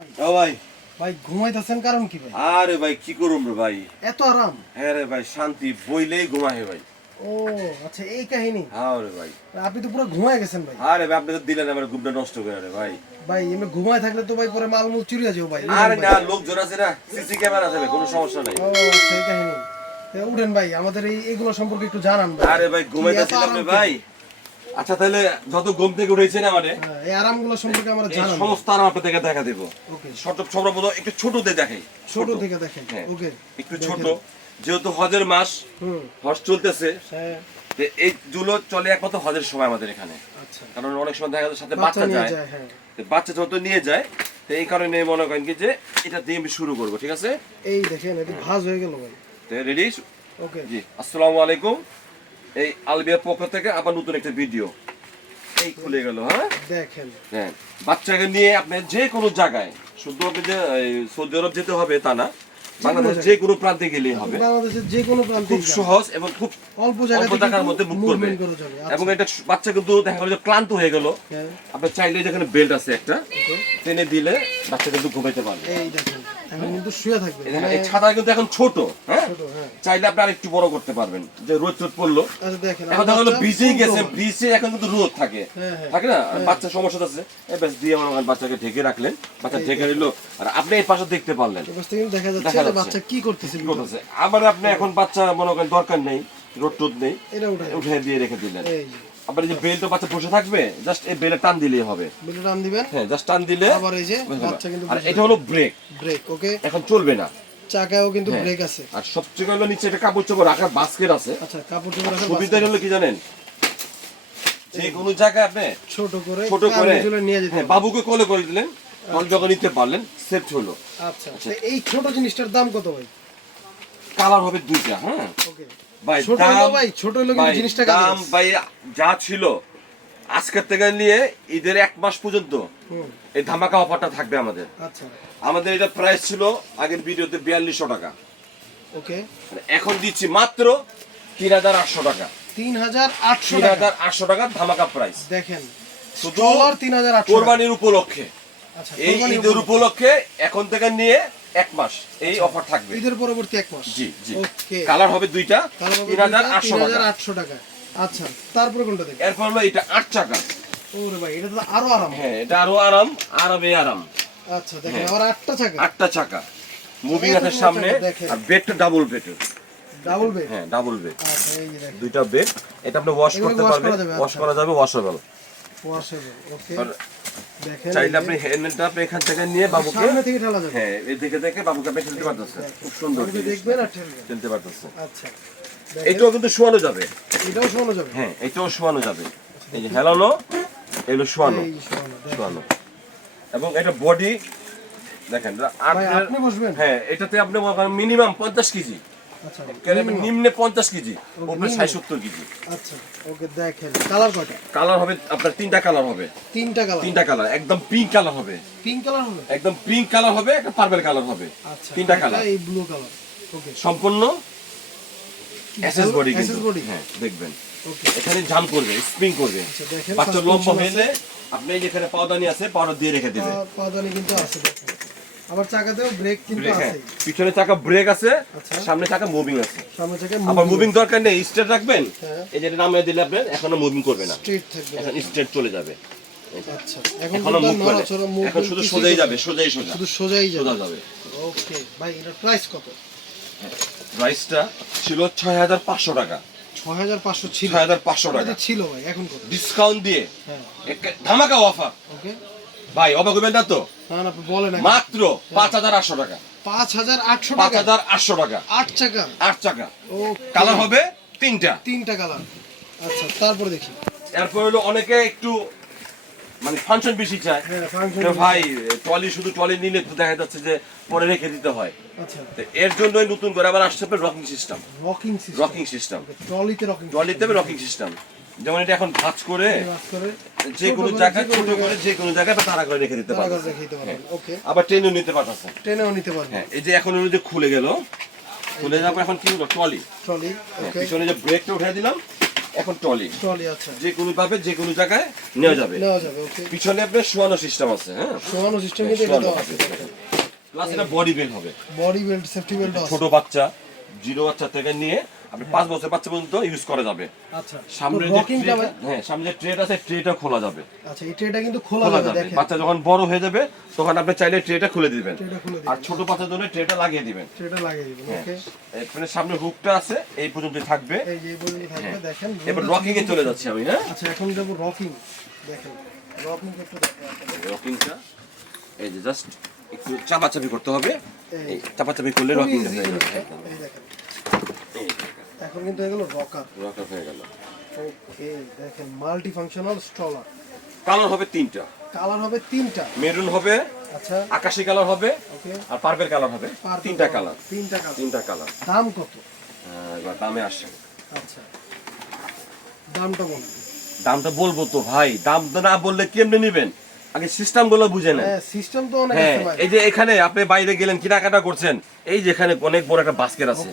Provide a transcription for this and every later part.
ও ভাই। ভাই ঘুমাইতেছেন কারণ কি ভাই? আরে ভাই কি করুম রে ভাই? এত আরাম? হ্যাঁ রে ভাই শান্তি বইলেই ঘুমাহে ভাই। ও আচ্ছা এই কাহিনী? হ্যাঁ রে ভাই। আপনি তো পুরো ঘুমায় গেছেন ভাই। আরে ভাই আপনি তো দিলেন আমার ঘুমটা নষ্ট করে রে ভাই। ভাই এমনি ঘুমায় থাকলে তো ভাই পরে মালমূল চুরি যাব ভাই আরে উঠেন না ভাই। লোকজন আছে না সিসি ক্যামেরা আছে কোনো সমস্যা নাই। ও আচ্ছা কাহিনী। উঠেন ভাই আমাদের এই এগুলো সম্পর্কে একটু জানান ভাই। আরে ভাই ঘুমাইতেছিলাম রে ভাই। আচ্ছা তাহলে যত ঘুম থেকে উঠেছেন আমারে হ্যাঁ, এই আরামগুলো সম্পর্কে আমরা সমস্ত আরাম আপনাদেরকে দেখা দেবো। ওকে। ছোট সর্বপ্রথম একটু ছোটতে দেখাই। ছোট থেকে দেখেন। হ্যাঁ। ওকে। একটু ছোট। যেহেতু হজের মাস হজ চলতেছে হ্যাঁ। এই চলে একমাত্র হজের সময় আমাদের এখানে। আচ্ছা। কারণ অনেক সময় দেখা যায় সাথে বাচ্চা যায়। যায় হ্যাঁ। বাচ্চা যত নিয়ে যায় তো এই কারণে মনে করেন কি যে এটা দিয়ে আমি শুরু করব ঠিক আছে? এই দেখেন এটি ভাজ হয়ে গেল ভাই। Ready okay. জি আসসালামু আলাইকুম। এই আলবিয়ার পক্ষ থেকে আবার নতুন একটা ভিডিও। এই খুলে গেল হ্যাঁ? দেখেন। হ্যাঁ বাচ্চাকে নিয়ে আপনি যে কোনো জায়গায় শুধু আপনি যে সৌদি আরব যেতে হবে তা না বাংলাদেশ যে কোনো প্রান্তে গেলেই হবে। বাংলাদেশের যে কোনো প্রান্তে খুব সহজ এবং খুব অল্প অল্প টাকার মধ্যে মুভ করবে। আচ্ছা, এবং এটা বাচ্চা কিন্তু দেখা গেলো যে ক্লান্ত হয়ে গেল। হ্যাঁ, আপনি চাইলে যেখানে বেল্ট আছে একটা টেনে দিলে বাচ্চা কিন্তু ঘুমাইতে পারবে। এই দেখেন। এখন কিন্তু শুয়ে থাকবে এই দেখেন, এই ছাতা কিন্তু এখন ছোট হ্যাঁ? হ্যাঁ। চাইলে আপনি আরেকটু বড় করতে পারবেন যে রোদ চোদ পড়ল। আচ্ছা এখন দেখা গেলো বাচ্চা ভিজেই গেছে ভিজে এখন কিন্তু রোদ থাকে। হ্যাঁ। থাকে না? আর সমস্যা আছে। এই ব্যাস দিয়ে বাচ্চাকে ঢেকে রাখলেন। বাচ্চা ঢেকে নিল আর আপনি এই পাশে দেখতে পারলেন। দেখা যাচ্ছে। বাচ্চা কি করতেছে। কি করতেছে? আবার আপনি এখন বাচ্চা মনে করেন দরকার নেই রোদ টোদ নেই উঠে দিয়ে রেখে দিলেন। আবার এই যে বেলটা বাচ্চা বসে থাকবে জাস্ট এই বেলে টান দিলেই হবে। বিলটা টান দিবেন? হ্যাঁ জাস্ট টান দিলে আবার এই যে বাচ্চা কিন্তু আর এটা হলো ব্রেক ব্রেক ওকে এখন চলবে না। চাকাও কিন্তু হ্যাঁ। ব্রেক আছে। আর সবচেয়ে হলো নিচে একটা কাপড় চোপড় রাখার বাস্কেট আছে। আচ্ছা কাপড় চোপড় রাখার সুবিধা হলো কি জানেন? যে কোনো জায়গায় আপনি ছোট করে ছোট করে নিয়ে যেতে হ্যাঁ, বাবুকে কোলে করে দিলেন। তখন যখন নিতে পারলেন সেফ হলো। আচ্ছা তো এই ছোট জিনিসটার দাম কত ভাই? কালার হবে দুইটা হ্যাঁ। ওকে ভাই ভাই ছোট জিনিসটা দাম ভাই যা ছিল আজকের থেকে নিয়ে ঈদের এক মাস পর্যন্ত এই ধামাকা অফারটা থাকবে আমাদের। আচ্ছা। আমাদের এটা প্রাইস ছিল আগের ভিডিওতে বিয়াল্লিশশো টাকা। ওকে। মানে এখন দিচ্ছি মাত্র তিন হাজার আটশো টাকা। তিন হাজার আটশো তিন হাজার আটশো টাকা ধামাকা প্রাইস দেখেন শুধু তিন হাজার কোরবানির উপলক্ষে। আচ্ছা এই ঈদের উপলক্ষে এখন থেকে নিয়ে এক মাস এই অফার থাকবে। ঈদের পরবর্তী এক মাস? জি জি। কালার হবে দুইটা তিন হাজার আটশো টাকা। আচ্ছা তারপরে কোনটা দেখেন এরপর হলো এটা আট ওরে ভাই এটা তো আরও আরাম। হ্যাঁ এটা আরও আরাম আরামে আরাম। আচ্ছা দেখেন হ্যাঁ। আবার আটটা চাকা। আটটা চাকা। মুভিং আছে সামনে। আর বেডটা ডাবল বেডের ডাবল বেড হ্যাঁ ডাবল বেড আচ্ছা এই যে দুইটা বেড এটা আপনি ওয়াশ করতে পারবেন। করা যাবে, ওয়াশ আচ্ছা। করা যাবে ওয়াশেবল ওয়াশেবল ওকে দেখেন চাইলে আপনি হ্যান্ডেলটা আপনি এখান থেকে নিয়ে বাবুকে সামনে থেকে যাবে। হ্যাঁ এই দেখে দেখে বাবুকে আপনি ফেলতে পারতেছেন। খুব সুন্দর দেখবেন আর ঠেলবেন। ফেলতে পারতেছেন আচ্ছা এটাও কিন্তু শোয়ানো যাবে। এটাও শোনা যাবে? হ্যাঁ এটাও শোয়ানো যাবে। এই যে হেলানো এগুলো শোয়ানো। শোয়ানো এবং এটা বডি দেখেন আপনি বসবেন? হ্যাঁ এটাতে আপনি মিনিমাম পঞ্চাশ কেজি। আচ্ছা নিম্নে। পঞ্চাশ কেজি উপরে ষাট সত্তর কেজি। আচ্ছা ওকে দেখেন কালার কয়টা? কালার হবে আপনার তিনটা কালার হবে। তিনটা কালার। তিনটা কালার একদম পিঙ্ক কালার হবে। পিঙ্ক কালার হবে? একদম পিঙ্ক কালার হবে একটা পার্পল কালার হবে। আচ্ছা তিনটা কালার। এই ব্লু কালার। ওকে। সম্পূর্ণ এসএস বডি এসএস বডি হ্যাঁ দেখবেন। ওকে। এখানে জাম্প করবে স্প্রিং করবে। আচ্ছা suspension লম্বা। হইলে আপনি এই যেখানে পাউদানি আছে পাউডার দিয়ে রেখে দিবে। পা- পাদানি কিন্তু আছে দেখেন। আবার চাকাতেও ব্রেক কিন্তু হ্যাঁ, আছে। পিছনে চাকা ব্রেক আছে আচ্ছা। সামনে চাকা মুভিং আছে। সামনে থেকে আবার মুভিং দরকার নেই স্ট্রেট রাখবেন? হ্যাঁ। এই যে এটা নামিয়ে দিলে আপনি এখনও মুভিং করবে না। স্ট্রেট থাকবে। এখন স্ট্রেট চলে যাবে। আচ্ছা। এখন মুভ করে। এখন শুধু সোজাই যাবে সোজাই সোজা। শুধু সোজাই সোজা যাবে। ওকে ভাই এটার প্রাইস কত? প্রাইসটা ছিল ছয় হাজার পাঁচশো টাকা। ছয় হাজার পাঁচশো ছিল। ছয় হাজার পাঁচশো টাকা। ছিল ভাই এখন কত? ডিসকাউন্ট দিয়ে। হ্যাঁ। ধামাকা অফার ওকে ভাই অবাক হবেন না তো। মাত্র পাঁচ হাজার আটশো টাকা। পাঁচ হাজার আটশো পাঁচ টাকা হাজার আটশো টাকা। আট চাকা? আট ও কালার হবে তিনটা। তিনটা কালার। আচ্ছা তারপরে দেখি। এরপর হলো অনেকে একটু মানে ফাংশন বেশি চায়। হ্যাঁ তো ভাই টলি শুধু টলি নিলে দেখা যাচ্ছে যে পরে রেখে দিতে হয়। আচ্ছা। তো এর জন্যই নতুন করে আবার আসতে হবে rocking system. Rocking system. Rocking system. ট্রলিতে rocking টলিতে রকিং সিস্টেম। যেমন এটা এখন ভাঁজ করে যে কোনো জায়গায় ছোট করে যে কোনো জায়গায় বা তারা করে রেখে দিতে পারবে ওকে আবার ট্রেনও নিতে পারতেছে। ট্রেনেও নিতে পারবেন। হ্যাঁ এই যে এখন হলো যে খুলে গেল খুলে যাওয়ার পর এখন কি হলো? ট্রলি। ট্রলি হ্যাঁ, পিছনে যে ব্রেকটা উঠে দিলাম এখন ট্রলি। ট্রলি আচ্ছা। যে কোনো ভাবে যে কোনো জায়গায় নেওয়া যাবে। নেওয়া যাবে ওকে পিছনে আপনার শোয়ানো সিস্টেম আছে হ্যাঁ? শোয়ানো সিস্টেম কিন্তু এটা আছে। প্লাস এটা বডি বেল্ট হবে। বডি বেল্ট সেফটি বেল্ট ছোট বাচ্চা জিরো বাচ্চা থেকে নিয়ে আপনি পাঁচ বছর বাচ্চা পর্যন্ত ইউজ করা যাবে। আচ্ছা সামনে হ্যাঁ সামনে যে ট্রেটা আছে ট্রেটা খোলা যাবে। আচ্ছা এই ট্রেটা কিন্তু খোলা যাবে বাচ্চা যখন বড় হয়ে যাবে তখন আপনি চাইলে ট্রেটা খুলে দিবেন। আর ছোট বাচ্চার জন্য ট্রেটা লাগিয়ে দিবেন। ট্রেটা লাগিয়ে দিবেন হ্যাঁ। ওকে এখানে সামনে হুকটা আছে এই পর্যন্ত থাকবে। এই যে পর্যন্ত থাকবে দেখেন হ্যাঁ। এবার রকিং এ চলে যাচ্ছি আমি হ্যাঁ? আচ্ছা এখন যাব রকিং দেখেন রকিং একটু দেখেন। রকিংটা এই যে জাস্ট একটু চাপাচাপি করতে হবে। এই। চাপাচাপি করলে রকিং হয়ে যাবে। এই দেখেন। এখন কিন্তু এগুলো রকার রকার হয়ে গেল। ওকে দেখেন মাল্টি ফাংশনাল স্ট্রলার কালার হবে তিনটা। কালার হবে তিনটা। মেরুন হবে আচ্ছা। আকাশি কালার হবে ওকে। আর পার্পেল কালার হবে। তিনটা কালার তিনটা কালার তিনটা কালার দাম কত? এবার দামে আসছে। আচ্ছা। দামটা বলুন। দামটা বলব তো ভাই। দাম না বললে কেমনে নিবেন? আগে সিস্টেমগুলো বুঝে নেন। হ্যাঁ সিস্টেম তো অনেক হ্যাঁ আছে এই যে এখানে আপনি বাইরে গেলেন কেনাকাটা করছেন এই যে এখানে অনেক বড় একটা বাস্কেট আছে।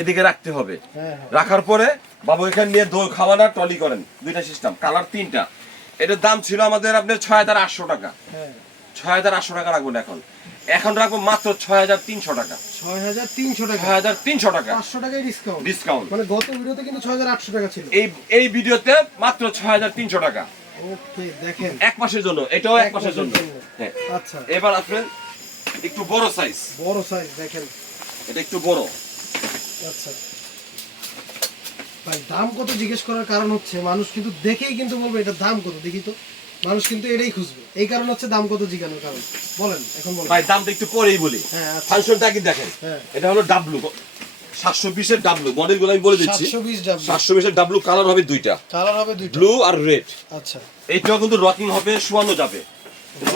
এদিকে রাখতে হবে। হ্যাঁ রাখার পরে বাবু এখানে নিয়ে দই খাওয়ানা টলি করেন দুইটা সিস্টেম কালার তিনটা। এটার দাম ছিল আমাদের আপনার ছয় হাজার আটশো টাকা। ছয় হাজার আটশো টাকা রাখবেন এখন। এখন রাখব মাত্র ছয় হাজার তিনশো টাকা। ছয় হাজার তিনশো টাকা? ছয় হাজার তিনশো টাকা। পাঁচশো টাকায় ডিসকাউন্ট ডিসকাউন্ট মানে গত ভিডিওতে কিন্তু ছয় হাজার আটশো টাকা ছিল। এই এই ভিডিওতে মাত্র ছয় হাজার তিনশো টাকা। ওকে দেখেন। এক মাসের জন্য এটাও এক মাসের জন্য। হ্যাঁ। আচ্ছা। এবার আসবেন একটু বড় সাইজ বড় সাইজ দেখেন। এটা একটু বড়। আচ্ছা। ভাই দাম কত জিজ্ঞেস করার কারণ হচ্ছে মানুষ কিন্তু দেখেই কিন্তু বলবে এটা দাম কত দেখি তো। মানুষ কিন্তু এটাই খুঁজবে। এই কারণ হচ্ছে দাম কত জিজ্ঞানোর কারণ। বলেন এখন বলেন। ভাই দামটা একটু পরেই বলি। হ্যাঁ আচ্ছা। ফাংশনটা কি দেখেন। হ্যাঁ। এটা হলো ডাবলু সাতশো বিশের ডাবলু মডেলগুলো আমি বলে দিচ্ছি। সাতশো বিশের ডাবলু কালার হবে দুইটা। কালার হবে দুইটা। ব্লু আর রেড আচ্ছা। এইটাও কিন্তু রকিং হবে শোয়ানো যাবে।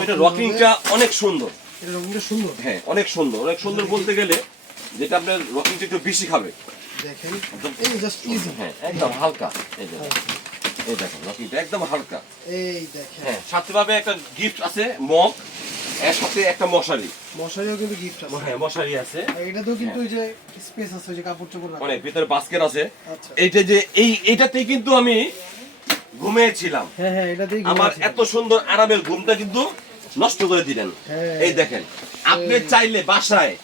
এটা রকিংটা অনেক সুন্দর। এটা রকমটা সুন্দর? হ্যাঁ অনেক সুন্দর। অনেক সুন্দর বলতে গেলে যেটা আপনার রকিংটা একটু বেশি খাবে। দেখেন। এই জাস্ট ইজি হ্যাঁ একদম হালকা। এই যে এই দেখেন রকিংটা একদম হালকা। এই দেখেন। হ্যাঁ সাথে ভাবে একটা গিফট আছে মগ এর সাথে একটা মশারি। মশারিও কিন্তু গিফট আছে। হ্যাঁ মশারি আছে। আর এটাতেও কিন্তু ওই যে স্পেস আছে ওই যে কাপড় চোপড় অনেক ভিতরে বাস্কেট আছে। আচ্ছা। এইটা যে এই এইটাতেই কিন্তু আমি ঘুমিয়েছিলাম। হ্যাঁ হ্যাঁ এটাতেই আমার এত সুন্দর আরামের ঘুমটা কিন্তু নষ্ট করে দিলেন। হ্যাঁ। এই দেখেন আপনি চাইলে বাসায়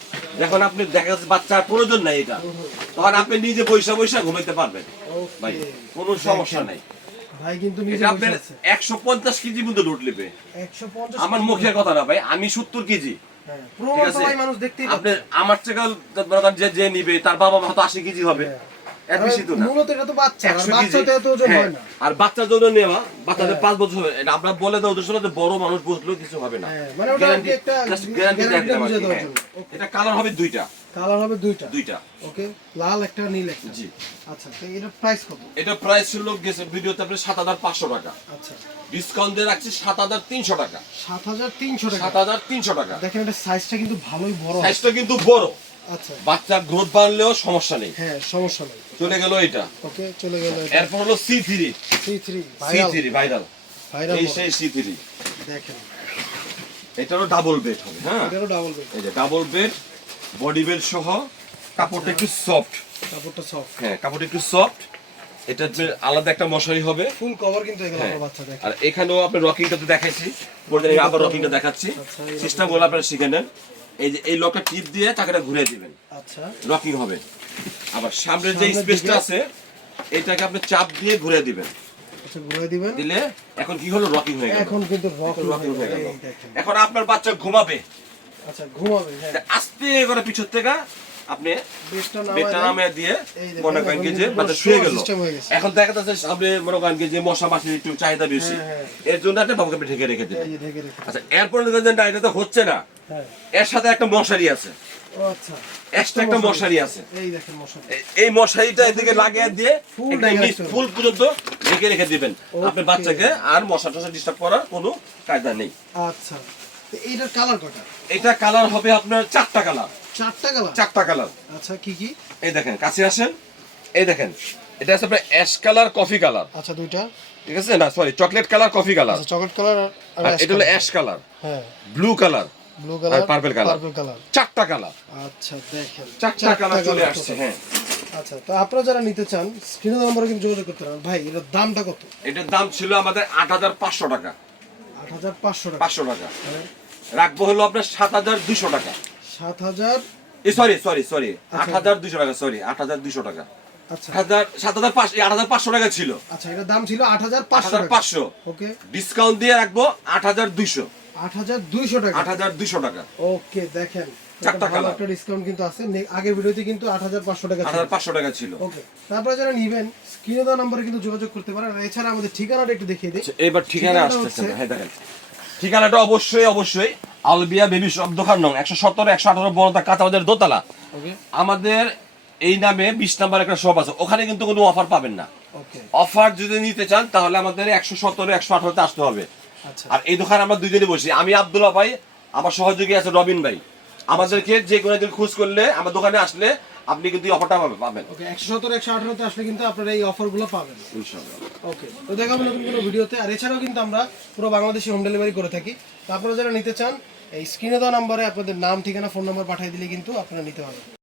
যখন আপনি দেখা যাচ্ছে বাচ্চার প্রয়োজন নাই এটা। তখন আপনি নিজে পয়সা পয়সা ঘুমাইতে পারবেন। ভাই কোনো সমস্যা নাই। ভাই কিন্তু এটা আপনার বসে আছে। একশো পঞ্চাশ কেজি মধ্যে লোড নেবে 150 আমার মুখের কথা না ভাই আমি সত্তর কেজি। হ্যাঁ ঠিক প্রমাণ তো আছে? ভাই মানুষ দেখতেই আপনি আমার থেকে যে যে নিবে তার বাবা মা হয়তো আশি কেজি হবে। হ্যাঁ। আর হ্যাঁ, বাচ্চার জন্য নেওয়া বাচ্চাদের। পাঁচ বছর হবে। আমরা বলে দেওয়া বড় মানুষ বুঝলেও কিছু হবে না। মানে. এটা কালার হবে দুইটা। কালার হবে দুইটা। দুইটা। ওকে? লাল একটা নীল একটা। জি। আচ্ছা তো এটা প্রাইস কত? এটা প্রাইস ছিল গেছে ভিডিওতে আপনি সাত হাজার পাঁচশো টাকা। আচ্ছা। ডিসকাউন্ট দিয়ে রাখছি সাত হাজার তিনশো টাকা। সাত হাজার তিনশো টাকা? সাত হাজার তিনশো টাকা। দেখেন এটা সাইজটা কিন্তু ভালোই বড়। সাইজটা কিন্তু বড়। আচ্ছা। বাচ্চার গ্রোথ বাড়লেও সমস্যা নেই। হ্যাঁ সমস্যা নেই। চলে গেল এটা। ওকে চলে গেল এরপর হলো ভাইরাল ভাইরাল ভাইরাল এই সেই দেখেন। এটারও ডাবল বেড হবে হ্যাঁ? এটারও ডাবল বেড এই যে ডাবল বেড বডি বেড সহ কাপড়টা একটু সফট কাপড়টা সফট হ্যাঁ কাপড়টা একটু সফট এটা যে আলাদা একটা মশারি হবে। ফুল কভার কিন্তু এগুলো হ্যাঁ। বাচ্চা আর এখানেও আপনার রকিংটা তো দেখাইছি। আবার রকিংটা দেখাচ্ছি। আচ্ছা, সিস্টেমগুলো আপনারা শিখে নেন। এই যে এই লকটা টিপ দিয়ে চাকাটা ঘুরে দিবেন। আচ্ছা। রকিং হবে। আবার সামনের যে স্পেসটা আছে এটাকে আপনি চাপ দিয়ে ঘুরে দিবেন। আচ্ছা ঘুরে দিবেন। দিলে এখন কি হলো? রকিং হয়ে গেল। এখন কিন্তু রকিং হয়ে গেল। এখন আপনার বাচ্চা ঘুমাবে। আচ্ছা ঘুমাবে হ্যাঁ। আস্তে করে পিছর থেকে আপনি বেডটা বেডটা নামে দিয়ে মনে করেন যে কিন্তু শুয়ে গেল। system হয়ে গেছে। এখন দেখা যাচ্ছে আপনি মনে করেন যে মশা মাছির একটু চাহিদা বেশি। হ্যাঁ, এর জন্য একটা বাবুকে ঢেকে রেখে আচ্ছা এরপরে দেখেন না এটা তো হচ্ছে না। এর সাথে একটা মশারি আছে। আচ্ছা। এক্সট্রা একটা মশারি। আছে। এই মশারিটা এদিকে লাগিয়ে দিয়ে। ফুল পর্যন্ত ঢেকে রেখে দিবেন। আপনার বাচ্চাকে আর মশা টশা ডিস্টার্ব করার কোনো কায়দা নেই। আচ্ছা। এইটার কালার কটা? এটা কালার হবে আপনার চারটা কালার চারটা কালার চারটা কালার আচ্ছা কি কি? এই দেখেন কাছে আসেন। এই দেখেন এটা আছে আপনার অ্যাশ কালার কফি কালার আচ্ছা দুইটা। ঠিক আছে? না sorry chocolate colour coffee colour আচ্ছা চকলেট কালার আর আর এটা হলো অ্যাশ কালার হ্যাঁ। Blue colour blue colour purple colour। Purple colour চারটা কালার আচ্ছা দেখেন। চারটা কালার চলে আসছে হ্যাঁ। আচ্ছা তো আপনারা যারা নিতে চান স্ক্রিনে নম্বরে কিন্তু যোগাযোগ করতে পারেন। ভাই এটার দামটা কত? এটার দাম ছিল আমাদের আট হাজার পাঁচশো টাকা। আট হাজার পাঁচশো টাকা। পাঁচশো টাকা। হ্যাঁ। রাখব হলো আপনার সাত হাজার দুশো টাকা। সাত হাজার? সরি সরি সরি আট আচ্ছা। হাজার দুশো টাকা সরি আট হাজার দুশো টাকা। আচ্ছা। ছিল। আচ্ছা দাম ছিল ওকে। ডিসকাউন্ট দিয়ে রাখব আট হাজার দুইশো। আট হাজার দুইশো টাকা। আট হাজার দুইশো টাকা। ওকে দেখেন। চারটা এটা ভালো colour। একটা ডিসকাউন্ট কিন্তু আছে। আগের ভিডিওতে কিন্তু আট হাজার পাঁচশো টাকা আট ছিল। হাজার পাঁচশো টাকা ছিল। ওকে তারপরে যারা নিবেন স্ক্রিনে দেওয়া নম্বরে কিন্তু যোগাযোগ করতে পারেন। আর এছাড়া আমাদের ঠিকানাটা একটু দেখিয়ে দিই। আচ্ছা, এবার ঠিকানা আসতেছে হ্যাঁ দেখেন। ঠিকানাটা অবশ্যই অবশ্যই আলবিয়া বেবি শপ দোকান নং একশো সতেরো একশো আঠারো বড়তা কাঁচাবাজার দোতলা। আমাদের এই নামে বিশ নাম্বার একটা শপ আছে ওখানে কিন্তু কোনো অফার পাবেন না। অফার যদি নিতে চান তাহলে আমাদের একশো সতেরো একশো আঠারোতে আসতে হবে। আচ্ছা। আর এই দোকানে আমরা দুইজনে বসি আমি আব্দুল্লাহ ভাই আমার সহযোগী আছে রবিন ভাই। আমাদেরকে যে কোনো একদিন খোঁজ করলে আমার দোকানে আসলে আপনি কিন্তু এই অফারটা পাবে- পাবেন ওকে একশো সতেরো একশো আঠারোতে আসলে কিন্তু আপনারা এই অফারগুলো পাবেন। ইনশাআল্লাহ। ওকে তো দেখা হবে নতুন কোনো ভিডিওতে। আর এছাড়াও কিন্তু আমরা পুরো বাংলাদেশে হোম ডেলিভারি করে থাকি। তো আপনারা যারা নিতে চান এই স্ক্রিনে দেওয়া নম্বরে আপনাদের নাম ঠিকানা ফোন নাম্বার পাঠিয়ে দিলে কিন্তু আপনারা নিতে পারবেন।